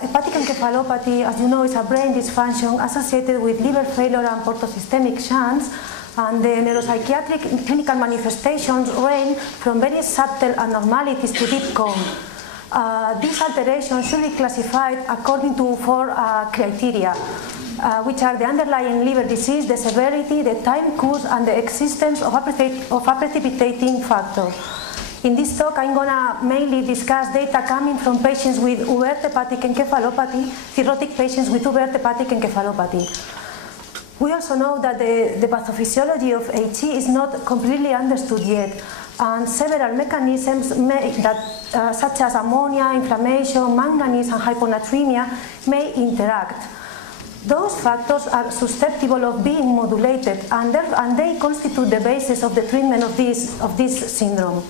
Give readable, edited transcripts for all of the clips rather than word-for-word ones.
Hepatic encephalopathy, as you know, is a brain dysfunction associated with liver failure and portosystemic shunts, and the neuropsychiatric clinical manifestations range from very subtle abnormalities to deep coma. These alterations should be classified according to 4 criteria, which are the underlying liver disease, the severity, the time course, and the existence of a precipitating factor. In this talk, I'm going to mainly discuss data coming from patients with overt hepatic encephalopathy, cirrhotic patients with overt hepatic encephalopathy. We also know that the pathophysiology of HE is not completely understood yet, and several mechanisms such as ammonia, inflammation, manganese, and hyponatremia may interact. Those factors are susceptible of being modulated, and they constitute the basis of the treatment of this syndrome.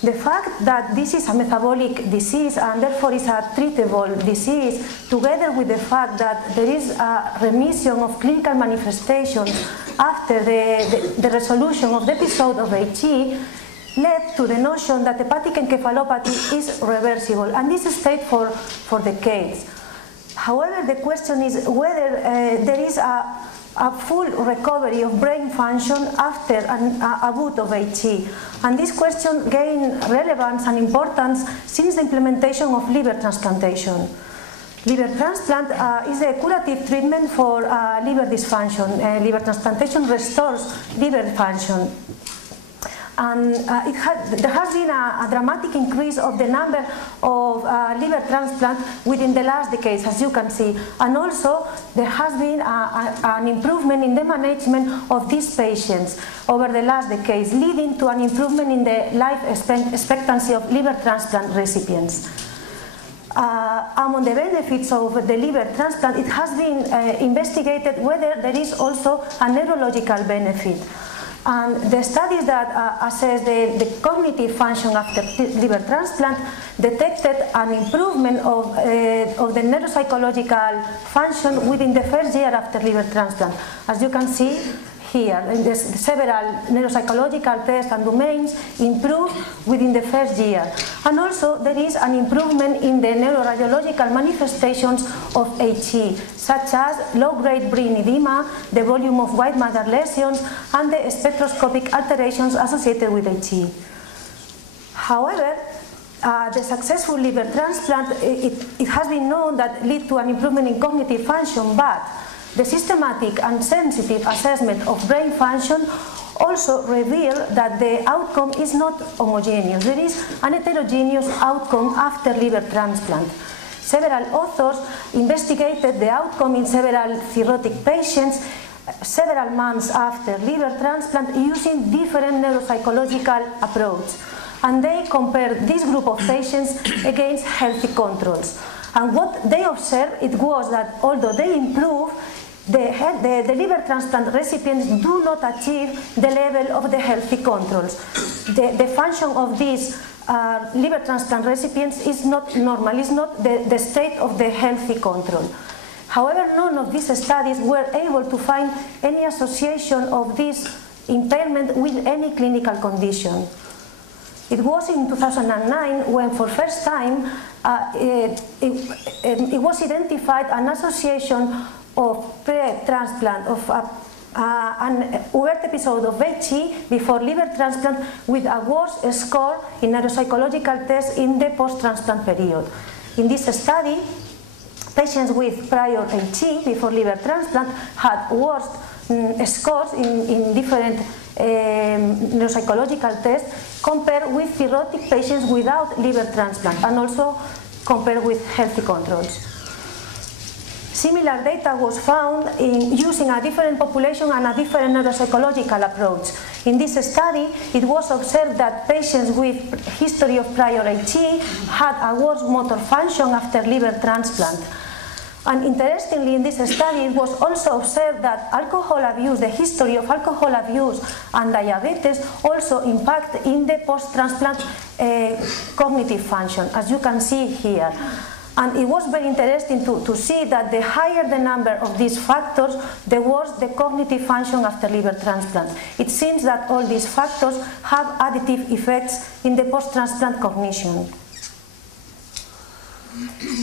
The fact that this is a metabolic disease and therefore is a treatable disease, together with the fact that there is a remission of clinical manifestations after the resolution of the episode of HE, led to the notion that hepatic encephalopathy is reversible, and this stayed for decades. However, the question is whether there is a full recovery of brain function after a bout of HE. And this question gained relevance and importance since the implementation of liver transplantation. Liver transplant is a curative treatment for liver dysfunction. Liver transplantation restores liver function. And there has been a dramatic increase of the number of liver transplants within the last decades, as you can see. And also, there has been an improvement in the management of these patients over the last decades, leading to an improvement in the life expectancy of liver transplant recipients. Among the benefits of the liver transplant, it has been investigated whether there is also a neurological benefit. And the studies that assess the cognitive function after liver transplant detected an improvement of the neuropsychological function within the first year after liver transplant. As you can see here, several neuropsychological tests and domains improve within the first year. And also there is an improvement in the neuroradiological manifestations of HE, such as low-grade brain edema, the volume of white matter lesions, and the spectroscopic alterations associated with HE. However, the successful liver transplant, it has been known that lead to an improvement in cognitive function, but the systematic and sensitive assessment of brain function also reveal that the outcome is not homogeneous. There is an heterogeneous outcome after liver transplant. Several authors investigated the outcome in several cirrhotic patients several months after liver transplant using different neuropsychological approaches. And they compared this group of patients against healthy controls. And what they observed, it was that although they improve, the liver transplant recipients do not achieve the level of the healthy controls. The function of these liver transplant recipients is not normal, is not the state of the healthy control. However, none of these studies were able to find any association of this impairment with any clinical condition. It was in 2009 when, for the first time, it was identified an association of pre-transplant of an overt episode of HE before liver transplant with a worse score in neuropsychological tests in the post-transplant period. In this study, patients with prior HE before liver transplant had worse scores in different neuropsychological tests compared with cirrhotic patients without liver transplant, and also compared with healthy controls. Similar data was found in using a different population and a different neuropsychological approach. In this study, it was observed that patients with history of prior HE had a worse motor function after liver transplant. And interestingly, in this study, it was also observed that alcohol abuse, the history of alcohol abuse and diabetes also impact in the post-transplant cognitive function, as you can see here. And it was very interesting to see that the higher the number of these factors, the worse the cognitive function after liver transplant. It seems that all these factors have additive effects in the post-transplant cognition.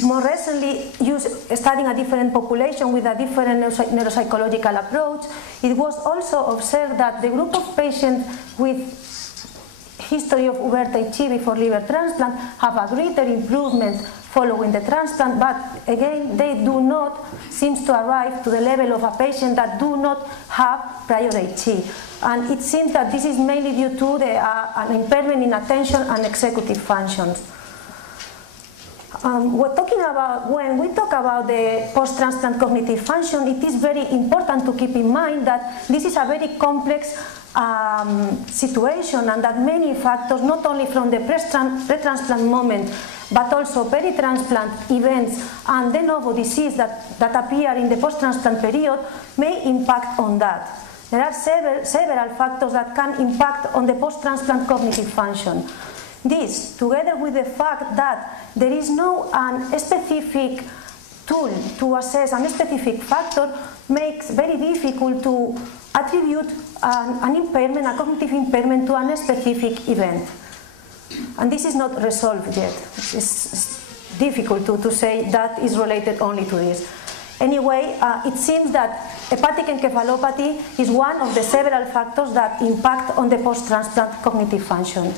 more recently, studying a different population with a different neuropsychological approach, it was also observed that the group of patients with history of UVERT-H before liver transplant have a greater improvement following the transplant, but again, they do not seem to arrive to the level of a patient that do not have prior HE. And it seems that this is mainly due to an impairment in attention and executive functions. When we talk about the post-transplant cognitive function, it is very important to keep in mind that this is a very complex situation, and that many factors, not only from the pre-transplant moment, but also peri-transplant events and de novo disease that appear in the post-transplant period, may impact on that. There are several factors that can impact on the post-transplant cognitive function. This, together with the fact that there is no specific tool to assess a specific factor, makes very difficult to attribute an impairment, a cognitive impairment, to a specific event. And this is not resolved yet. It's difficult to say that is related only to this. Anyway, it seems that hepatic encephalopathy is one of the several factors that impact on the post-transplant cognitive function.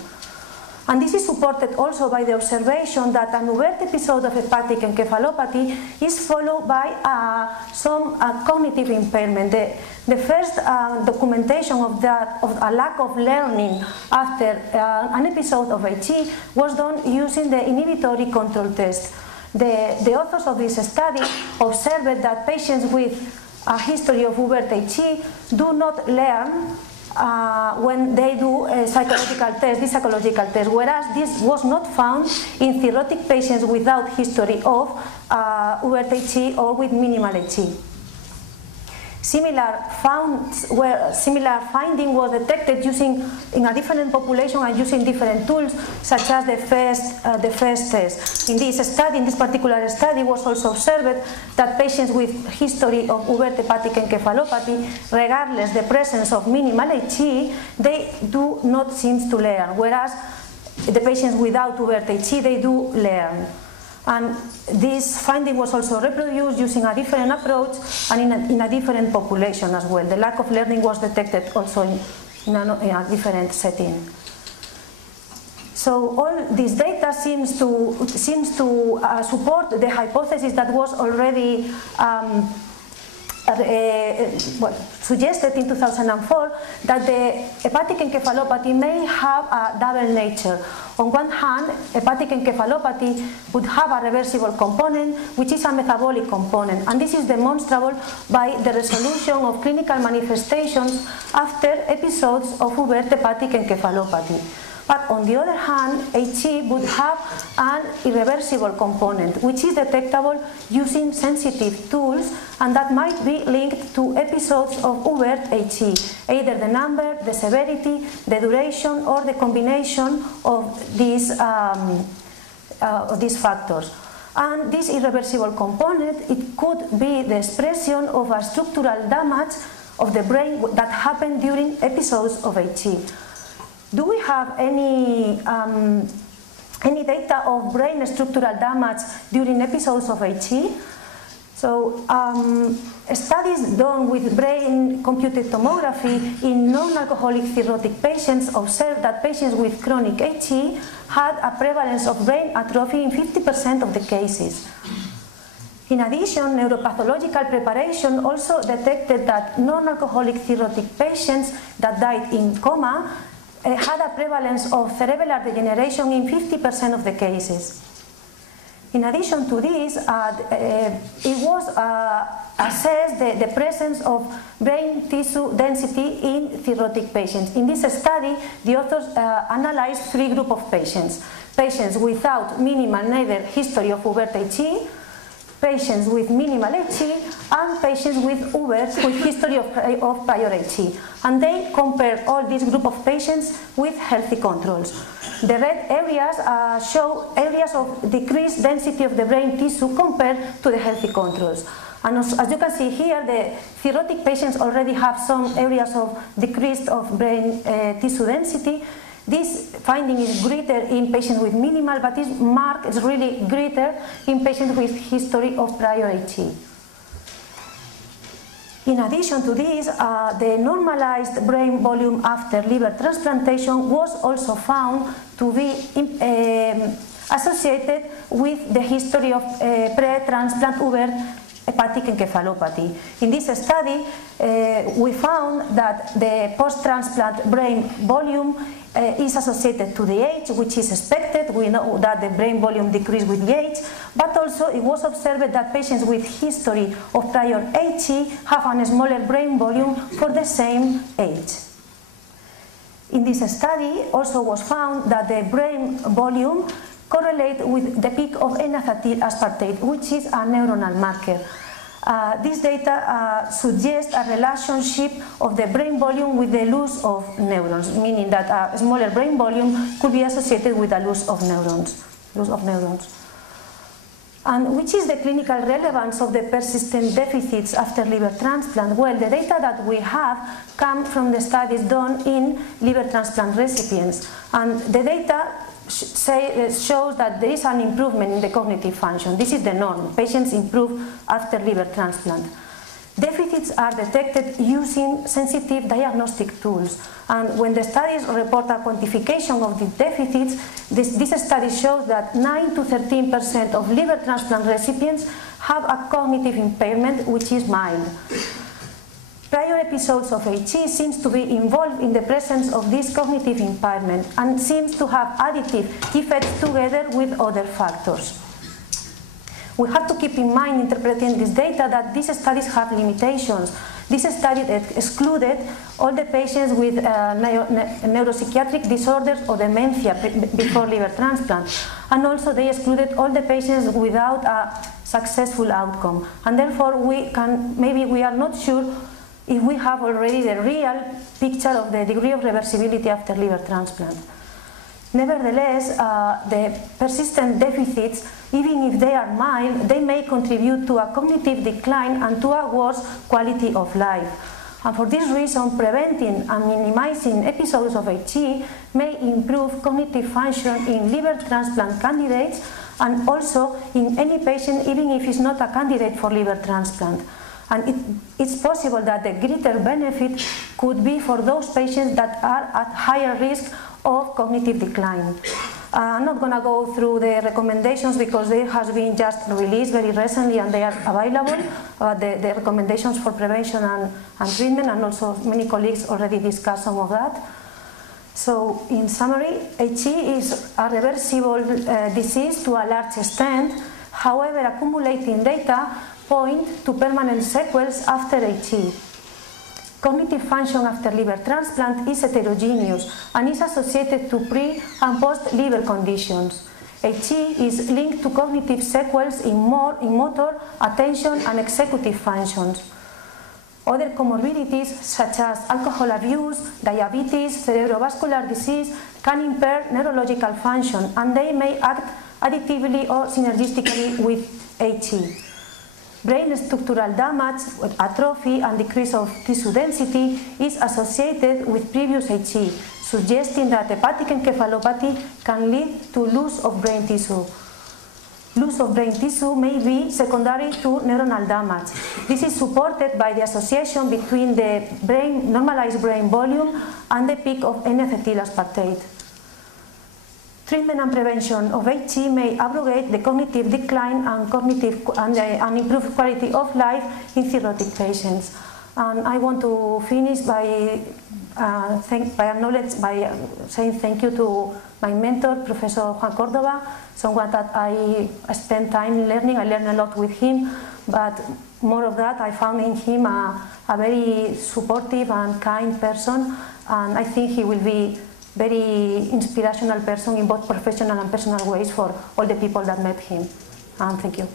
And this is supported also by the observation that an overt episode of hepatic encephalopathy is followed by some cognitive impairment. The first documentation of a lack of learning after an episode of HE was done using the inhibitory control test. The authors of this study observed that patients with a history of overt HE do not learn when they do a psychological test, whereas this was not found in cirrhotic patients without history of overt HE or with minimal HE. Similar finding was detected in a different population and using different tools, such as the first test. In this particular study, was also observed that patients with history of overt hepatic encephalopathy, regardless the presence of minimal HE, they do not seem to learn, whereas the patients without overt HE, they do learn. And this finding was also reproduced using a different approach and in a different population as well. The lack of learning was detected also in a different setting. So all this data seems to support the hypothesis that was already suggested in 2004, that the hepatic encephalopathy may have a double nature. On one hand, hepatic encephalopathy would have a reversible component, which is a metabolic component, and this is demonstrable by the resolution of clinical manifestations after episodes of overt hepatic encephalopathy. But on the other hand, HE would have an irreversible component, which is detectable using sensitive tools, and that might be linked to episodes of overt HE, either the number, the severity, the duration, or the combination of these factors. And this irreversible component, it could be the expression of a structural damage of the brain that happened during episodes of HE. Do we have any data of brain structural damage during episodes of HE? So, studies done with brain computed tomography in non-alcoholic cirrhotic patients observed that patients with chronic HE had a prevalence of brain atrophy in 50% of the cases. In addition, neuropathological preparation also detected that non-alcoholic cirrhotic patients that died in coma had a prevalence of cerebellar degeneration in 50% of the cases. In addition to this, it was assessed the presence of brain tissue density in cirrhotic patients. In this study, the authors analyzed three groups of patients: patients without minimal neither history of overt HE, patients with minimal HE, and patients with history of prior HE. And they compared all this group of patients with healthy controls. The red areas show areas of decreased density of the brain tissue compared to the healthy controls. And as you can see here, the cirrhotic patients already have some areas of decreased of brain tissue density. This finding is greater in patients with minimal, but this mark is really greater in patients with history of prior HE. In addition to this, the normalized brain volume after liver transplantation was also found to be associated with the history of pre-transplant overt hepatic encephalopathy. In this study, we found that the post-transplant brain volume is associated to the age, which is expected. We know that the brain volume decreased with the age, but also it was observed that patients with history of prior HE have a smaller brain volume for the same age. In this study, also was found that the brain volume correlates with the peak of N-acetyl aspartate, which is a neuronal marker. This data suggests a relationship of the brain volume with the loss of neurons, meaning that a smaller brain volume could be associated with a loss of neurons. And which is the clinical relevance of the persistent deficits after liver transplant? Well, the data that we have come from the studies done in liver transplant recipients, and the data shows that there is an improvement in the cognitive function. This is the norm. Patients improve after liver transplant. Deficits are detected using sensitive diagnostic tools, and when the studies report a quantification of the deficits, this study shows that 9 to 13% of liver transplant recipients have a cognitive impairment which is mild. Prior episodes of HE seems to be involved in the presence of this cognitive impairment and seems to have additive effects together with other factors. We have to keep in mind, interpreting this data, that these studies have limitations. This study excluded all the patients with neuropsychiatric disorders or dementia before liver transplant, and also they excluded all the patients without a successful outcome, and therefore maybe we are not sure if we have already the real picture of the degree of reversibility after liver transplant. Nevertheless, the persistent deficits, even if they are mild, they may contribute to a cognitive decline and to a worse quality of life. And for this reason, preventing and minimizing episodes of HE may improve cognitive function in liver transplant candidates and also in any patient, even if it's not a candidate for liver transplant. And it's possible that the greater benefit could be for those patients that are at higher risk of cognitive decline. I'm not going to go through the recommendations because they have been just released very recently and they are available, the recommendations for prevention and treatment, and also many colleagues already discussed some of that. So in summary, HE is a reversible disease to a large extent. However, accumulating data point to permanent sequels after HE. Cognitive function after liver transplant is heterogeneous and is associated to pre- and post-liver conditions. HE is linked to cognitive sequels in motor, attention, and executive functions. Other comorbidities such as alcohol abuse, diabetes, cerebrovascular disease can impair neurological function, and they may act additively or synergistically with HE. Brain structural damage, atrophy, and decrease of tissue density is associated with previous HE, suggesting that hepatic encephalopathy can lead to loss of brain tissue. Loss of brain tissue may be secondary to neuronal damage. This is supported by the association between the normalized brain volume and the peak of N-acetyl aspartate. Treatment and prevention of HE may abrogate the cognitive decline and improve quality of life in cirrhotic patients. And I want to finish by saying thank you to my mentor, Professor Juan Cordova, someone that I spent time learning. I learned a lot with him, but more of that, I found in him a very supportive and kind person, and I think he will be very inspirational person in both professional and personal ways for all the people that met him. Thank you.